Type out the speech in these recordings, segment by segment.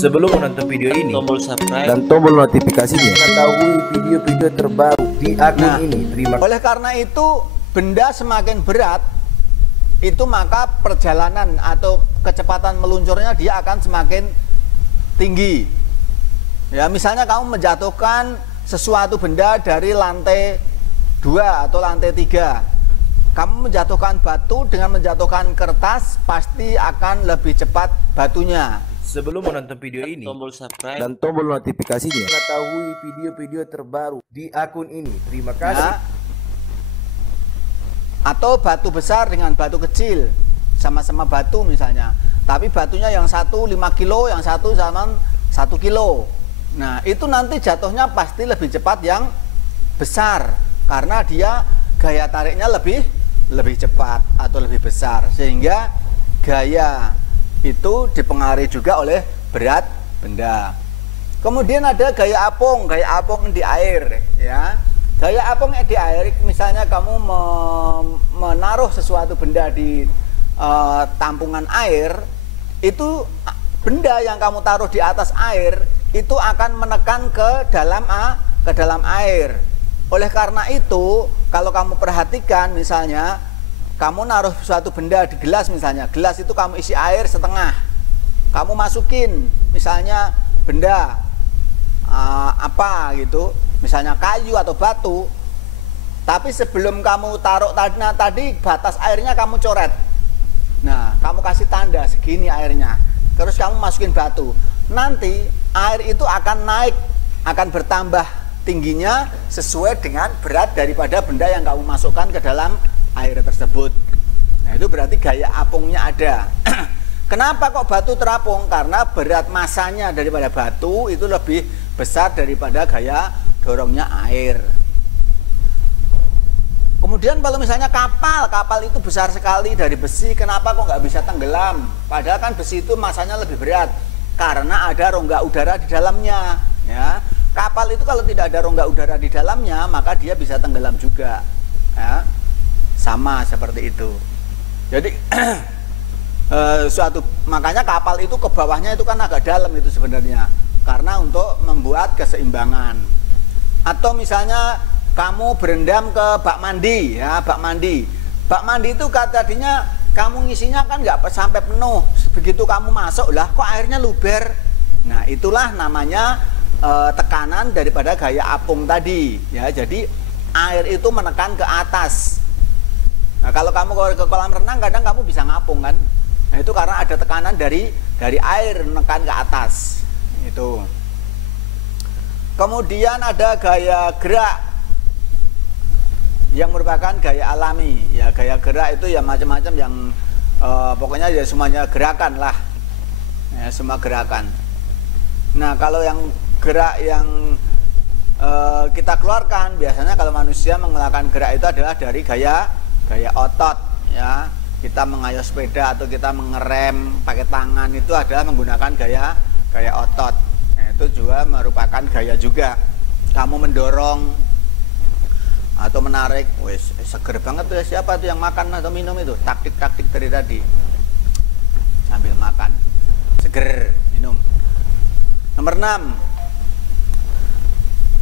Sebelum menonton video ini, tombol subscribe dan tombol notifikasinya, mengetahui video-video terbaru di akun ini. Terima kasih. Oleh karena itu, benda semakin berat, itu maka perjalanan atau kecepatan meluncurnya dia akan semakin tinggi. Ya, misalnya kamu menjatuhkan sesuatu benda dari lantai 2 atau lantai 3. Kamu menjatuhkan batu dengan menjatuhkan kertas, pasti akan lebih cepat batunya. Sebelum menonton video ini, tombol subscribe dan tombol notifikasinya, mengetahui video-video terbaru di akun ini. Terima kasih. Ya. Atau batu besar dengan batu kecil, sama-sama batu misalnya, tapi batunya yang satu 5 kilo, yang satu sama 1 kilo. Nah, itu nanti jatuhnya pasti lebih cepat yang besar, karena dia gaya tariknya lebih cepat atau lebih besar, sehingga gaya itu dipengaruhi juga oleh berat benda. Kemudian ada gaya apung di air, ya. Gaya apung di air, misalnya kamu menaruh sesuatu benda di tampungan air, itu benda yang kamu taruh di atas air itu akan menekan ke dalam air. Oleh karena itu, kalau kamu perhatikan, misalnya kamu naruh suatu benda di gelas, misalnya gelas itu kamu isi air setengah, kamu masukin misalnya benda apa gitu, misalnya kayu atau batu, tapi sebelum kamu taruh tadi batas airnya kamu coret. Nah, kamu kasih tanda segini airnya, terus kamu masukin batu, nanti air itu akan naik, akan bertambah tingginya sesuai dengan berat daripada benda yang kamu masukkan ke dalam air tersebut. Nah, itu berarti gaya apungnya ada. Kenapa kok batu terapung? Karena berat masanya daripada batu itu lebih besar daripada gaya dorongnya air. Kemudian kalau misalnya kapal itu besar sekali dari besi, kenapa kok nggak bisa tenggelam? Padahal kan besi itu masanya lebih berat, karena ada rongga udara di dalamnya, ya. Kapal itu kalau tidak ada rongga udara di dalamnya, maka dia bisa tenggelam juga, ya. Sama seperti itu. Jadi makanya kapal itu ke bawahnya itu kan agak dalam itu sebenarnya, karena untuk membuat keseimbangan. Atau misalnya kamu berendam ke bak mandi, ya, bak mandi itu tadinya kamu ngisinya kan nggak sampai penuh, begitu kamu masuk lah kok airnya luber. Nah, itulah namanya tekanan daripada gaya apung tadi, ya. Jadi air itu menekan ke atas. Nah, kalau kamu ke kolam renang kadang kamu bisa ngapung kan. Nah, itu karena ada tekanan dari air menekan ke atas. Itu. Kemudian ada gaya gerak yang merupakan gaya alami. Ya, gaya gerak itu ya macam-macam yang pokoknya ya semuanya gerakan lah. Ya, semua gerakan. Nah, kalau yang gerak yang kita keluarkan, biasanya kalau manusia mengeluarkan gerak itu adalah dari gaya otot, ya. Kita mengayuh sepeda atau kita mengerem pakai tangan itu adalah menggunakan gaya otot. Nah, itu juga merupakan gaya juga. Kamu mendorong atau menarik, wes seger banget tuh, siapa tuh yang makan atau minum itu, taktik dari tadi sambil makan, seger minum. Nomor 6,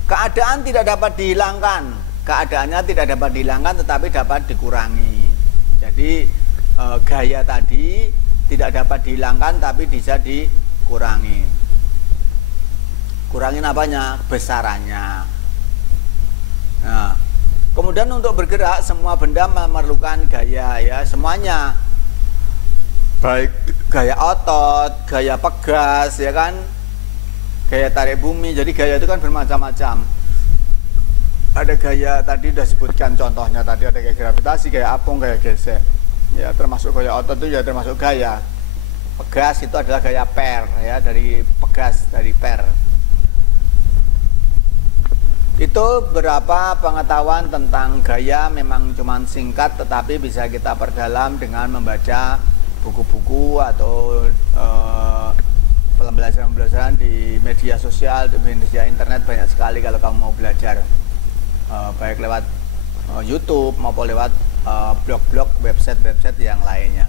keadaan tidak dapat dihilangkan. Keadaannya tidak dapat dihilangkan tetapi dapat dikurangi. Jadi gaya tadi tidak dapat dihilangkan tapi bisa dikurangi. Kurangin apanya? Besarannya. Nah, kemudian untuk bergerak semua benda memerlukan gaya, ya, semuanya. Baik gaya otot, gaya pegas, ya kan? Gaya tarik bumi. Jadi gaya itu kan bermacam-macam. Ada gaya tadi udah sebutkan contohnya, tadi ada gaya gravitasi, gaya apung, gaya gesek. Ya, termasuk gaya otot itu ya termasuk gaya. Pegas itu adalah gaya per, ya, dari pegas, dari per. Itu berapa pengetahuan tentang gaya, memang cuma singkat tetapi bisa kita perdalam dengan membaca buku-buku atau pembelajaran di media sosial, di media internet banyak sekali kalau kamu mau belajar, baik lewat YouTube maupun lewat blog-blog, website yang lainnya.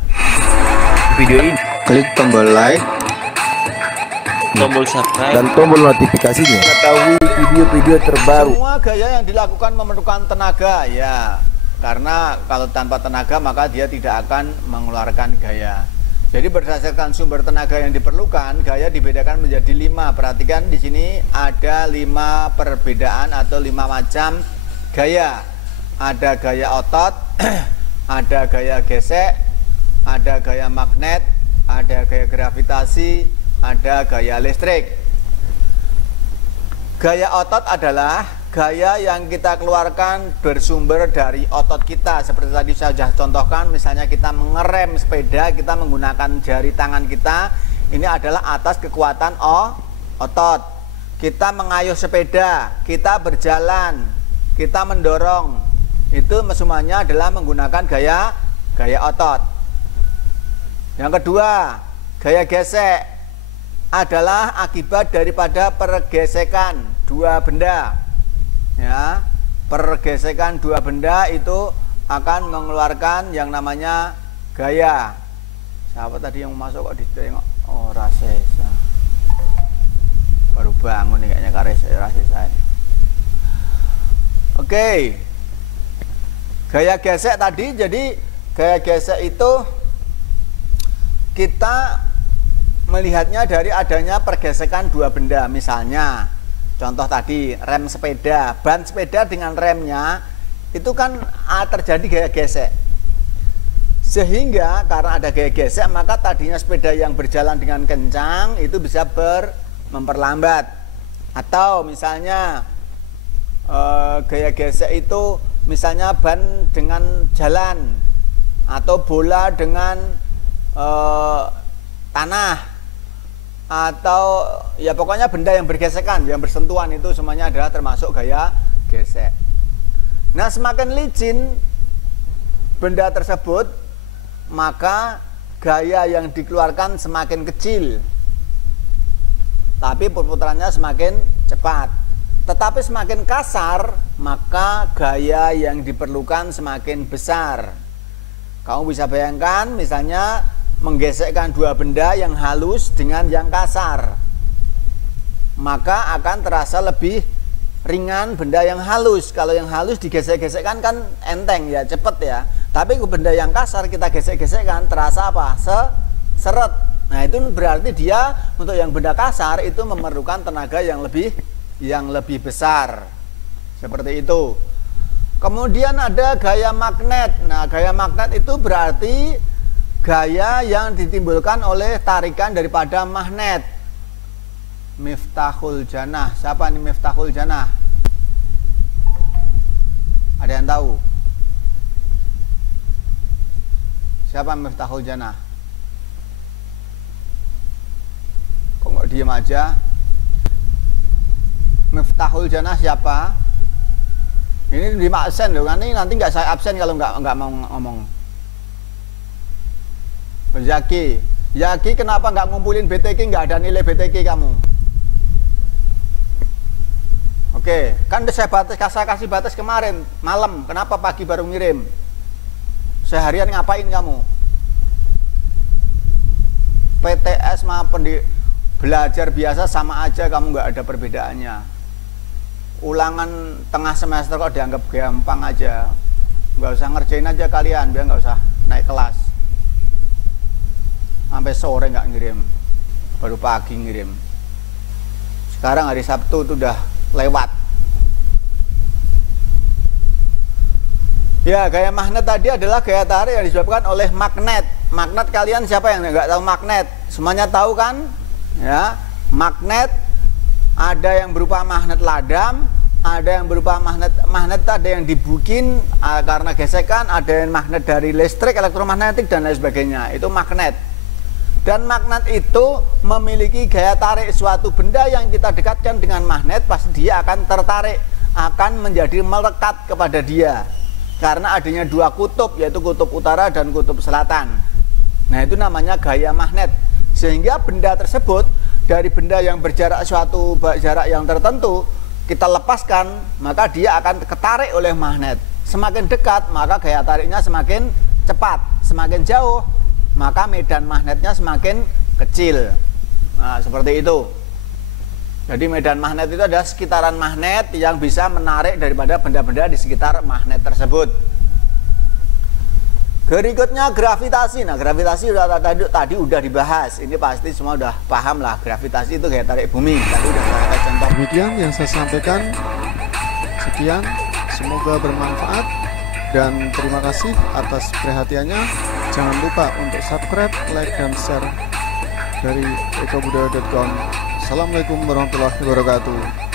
Video ini Klik tombol like tombol subscribe dan tombol notifikasinya. Mengetahui video-video terbaru. Semua gaya yang dilakukan memerlukan tenaga, ya. Karena kalau tanpa tenaga maka dia tidak akan mengeluarkan gaya. Jadi berdasarkan sumber tenaga yang diperlukan, gaya dibedakan menjadi 5. Perhatikan di sini ada 5 perbedaan atau 5 macam gaya. Ada gaya otot, ada gaya gesek, ada gaya magnet, ada gaya gravitasi, ada gaya listrik. Gaya otot adalah gaya yang kita keluarkan bersumber dari otot kita. Seperti tadi saya sudah contohkan, misalnya kita mengerem sepeda, kita menggunakan jari tangan kita. Ini adalah atas kekuatan otot. Kita mengayuh sepeda, kita berjalan, kita mendorong. Itu semuanya adalah menggunakan gaya otot. Yang kedua, gaya gesek adalah akibat daripada pergesekan dua benda. Ya, pergesekan dua benda itu akan mengeluarkan yang namanya gaya. Siapa tadi yang masuk kok ditengok? Oh, Rasesa. Baru bangun nih kayaknya Rasesa ini. Oke. Gaya gesek tadi, jadi gaya gesek itu kita melihatnya dari adanya pergesekan dua benda. Misalnya contoh tadi rem sepeda, ban sepeda dengan remnya itu kan terjadi gaya gesek. Sehingga karena ada gaya gesek maka tadinya sepeda yang berjalan dengan kencang itu bisa memperlambat. Atau misalnya gaya gesek itu misalnya ban dengan jalan atau bola dengan tanah, atau ya pokoknya benda yang bergesekan, yang bersentuhan itu semuanya adalah termasuk gaya gesek. Nah, semakin licin benda tersebut, maka gaya yang dikeluarkan semakin kecil, tapi perputarannya semakin cepat. Tetapi semakin kasar, maka gaya yang diperlukan semakin besar. Kamu bisa bayangkan misalnya menggesekkan dua benda yang halus dengan yang kasar, maka akan terasa lebih ringan benda yang halus. Kalau yang halus digesek-gesekkan kan enteng ya, cepet ya. Tapi benda yang kasar kita gesek-gesekkan terasa apa? Seret. Nah, itu berarti dia untuk yang benda kasar itu memerlukan tenaga yang lebih besar. Seperti itu. Kemudian ada gaya magnet. Nah, gaya magnet itu berarti gaya yang ditimbulkan oleh tarikan daripada magnet. Miftahul Jannah. Siapa nih Miftahul Jannah? Ada yang tahu? Siapa Miftahul Jannah? Kok nggak diem aja? Miftahul Jannah siapa? Ini 5 absen loh, nanti nggak saya absen kalau nggak mau ngomong. Yaki, kenapa nggak ngumpulin BTK? Nggak ada nilai BTK kamu. Oke, kan saya kasih batas kemarin malam. Kenapa pagi baru ngirim? Seharian ngapain kamu? PTS mah belajar biasa sama aja, kamu nggak ada perbedaannya. Ulangan tengah semester kok dianggap gampang aja. Nggak usah ngerjain aja kalian, biar nggak usah naik kelas. Sampai sore nggak ngirim, baru pagi ngirim. Sekarang hari Sabtu itu udah lewat. Ya, gaya magnet tadi adalah gaya tarik yang disebabkan oleh magnet. Magnet, kalian siapa yang nggak tahu magnet? Semuanya tahu kan? Ya, magnet ada yang berupa magnet ladam, ada yang berupa magnet ada yang dibikin karena gesekan, ada yang magnet dari listrik, elektromagnetik dan lain sebagainya. Itu magnet. Dan magnet itu memiliki gaya tarik. Suatu benda yang kita dekatkan dengan magnet pasti dia akan tertarik, akan menjadi melekat kepada dia. Karena adanya dua kutub, yaitu kutub utara dan kutub selatan. Nah, itu namanya gaya magnet. Sehingga benda tersebut dari benda yang berjarak suatu jarak yang tertentu kita lepaskan, maka dia akan ketarik oleh magnet. Semakin dekat, maka gaya tariknya semakin cepat. Semakin jauh, maka medan magnetnya semakin kecil. Nah, seperti itu. Jadi medan magnet itu adalah sekitaran magnet yang bisa menarik daripada benda-benda di sekitar magnet tersebut. Berikutnya gravitasi. Nah, gravitasi tadi udah dibahas. Ini pasti semua udah paham lah, gravitasi itu kayak tarik bumi. Tadi udah saya contoh. Demikian yang saya sampaikan. Sekian, semoga bermanfaat dan terima kasih atas perhatiannya. Jangan lupa untuk subscribe, like, dan share dari ekobudaya.com. Assalamualaikum warahmatullahi wabarakatuh.